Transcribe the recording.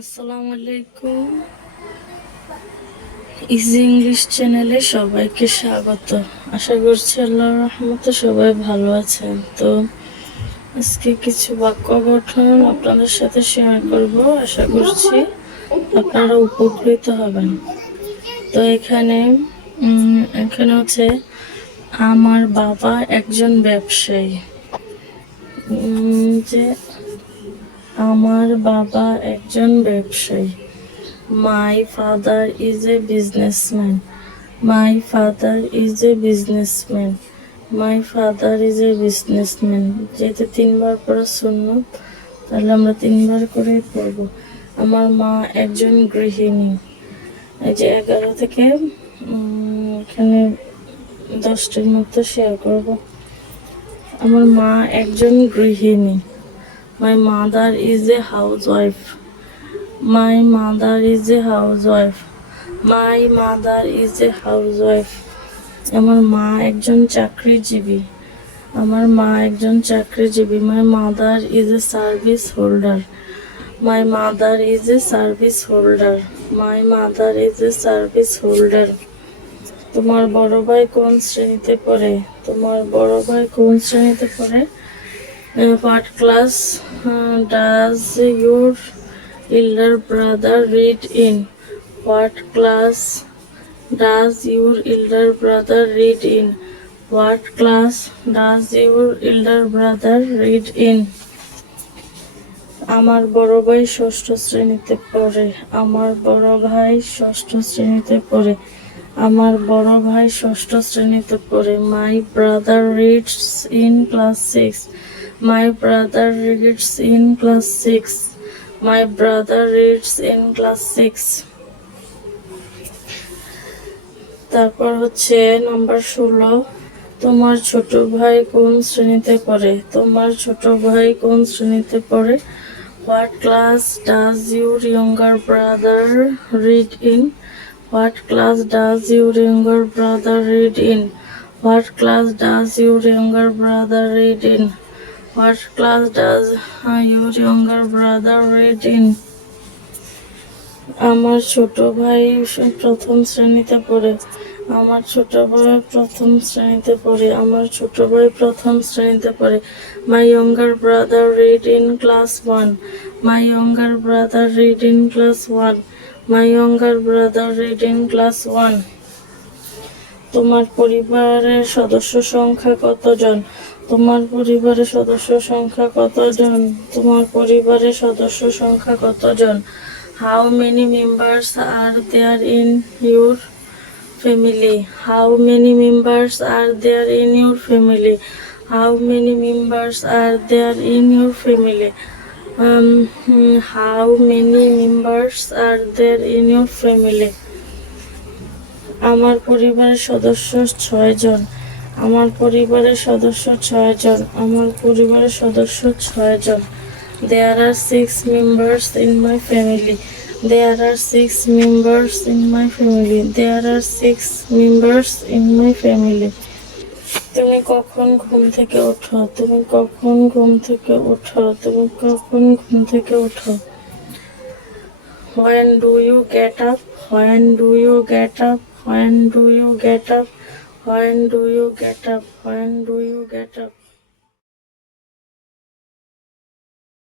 আসসালামু আলাইকুম। Easy English চ্যানেলে সবাইকে স্বাগত। আশা করছি আল্লাহর রহমতে সবাই ভালো আছেন। তো আজকে কিছু বাক্য গঠন আপনাদের সাথে শেয়ার করব। আশা করছি আপনারা উপকৃত হবেন। তো এখানে হচ্ছে আমার বাবা একজন ব্যবসায়ী। যে আমার বাবা একজন ব্যবসায়ী। My father is a businessman. My father is a businessman. My father is a businessman. যেহেতু তিনবার পড়া সুন্নত, তাহলে আমরা তিনবার করেই পড়ব। আমার মা একজন গৃহিণী। এই যে 11 থেকে এখানে 10টার মতো শেয়ার করব। আমার মা একজন গৃহিণী। My mother is a housewife. My mother is a housewife. My mother is a housewife. আমার মা একজন চাকরিজীবী। আমার মা একজন চাকরিজীবী। My mother is a service holder. My mother is a service holder. My mother is a service holder. তোমার বড় ভাই কোন শ্রেণীতে পড়ে? তোমার বড় ভাই কোন শ্রেণীতে পড়ে? What class does your elder brother read in? What class does your elder brother read in? What class does your elder brother read in? আমার বড় ভাই ষষ্ঠ শ্রেণীতে পড়ে। আমার বড় ভাই ষষ্ঠ শ্রেণীতে পড়ে। আমার বড় ভাই ষষ্ঠ শ্রেণীতে পড়ে। My brother reads in class 6. My brother reads in class 6. My brother reads in class 6. তারপর হচ্ছে নাম্বার 16। তোমার ছোট ভাই কোন শ্রেণীতে পড়ে? তোমার ছোট ভাই কোন শ্রেণীতে পড়ে? What class does your younger brother read in? What class does your younger brother read in? What class does your younger brother read in? What class does your younger brother read in? আমার ছোট ভাই প্রথম শ্রেণীতে পড়ে। আমার ছোট ভাই প্রথম শ্রেণীতে পড়ে। আমার ছোট ভাই প্রথম শ্রেণীতে পড়ে। My younger brother read in class 1. My younger brother read in class 1. My younger brother read in class 1. তোমার পরিবারের সদস্য সংখ্যা কতজন? তোমার পরিবারের সদস্য সংখ্যা কতজন? তোমার পরিবারের সদস্য সংখ্যা কতজন? How many members are there in your family? How many members are there in your family? How many members are there in your family? How many members are there in your family? আমার পরিবারের সদস্য 6 জন। আমার পরিবারের সদস্য 6 জন। আমার পরিবারের সদস্য 6 জন। There are 6 members in my family. There are 6 members in my family. There are 6 members in my family. তুমি কখন ঘুম থেকে ওঠো? তুমি কখন ঘুম থেকে ওঠো? তুমি কখন ঘুম থেকে ওঠো? When do you get up? When do you get up? When do you get up? When do you get up? When do you get up?